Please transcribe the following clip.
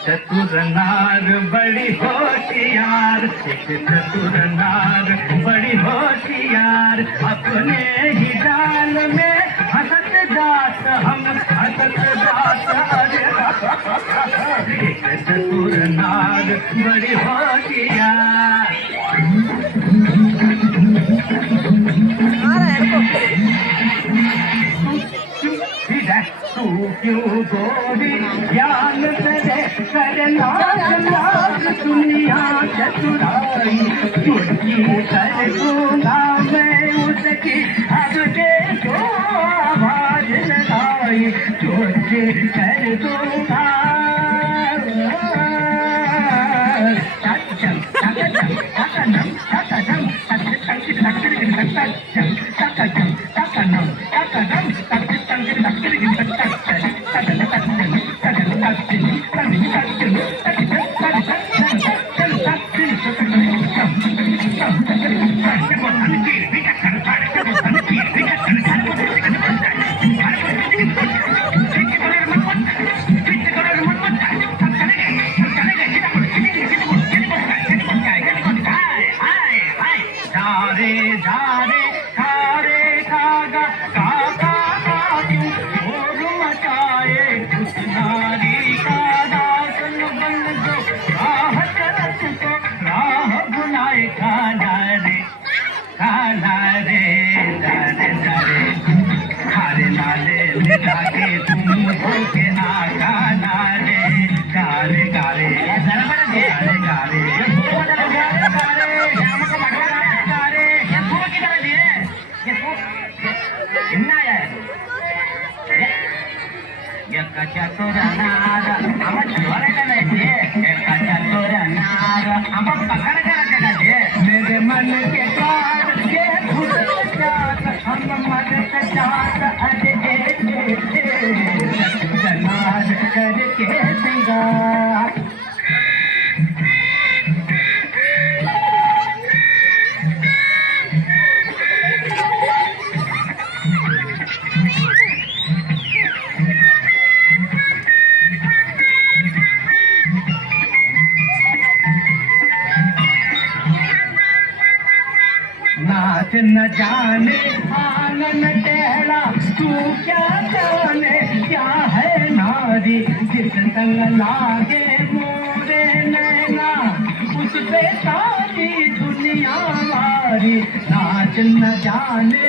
चतुर नाग बड़ी होशियार, एक चतुर नाग बड़ी होशियार, अपने ही जाल में हंसत जात हम हंसत जात। एक चतुर नाग बड़ी होशियार। तू क्यों गोरी ज्ञान करे करना दुनिया चतुराई, तुझी कर दूंगा मैं उसकी अब देखो आवाज लगाई, तुझे कर दूंगा। मेरे मन के साथ के खुद हम मन के साथ जनार करके सिंगार। नाच न जाने आंगन टेढ़ा, तू क्या जाने क्या है नारी, जिस संग लागे मोरे नैना उस पे सारी दुनिया वारी। नाच न जाने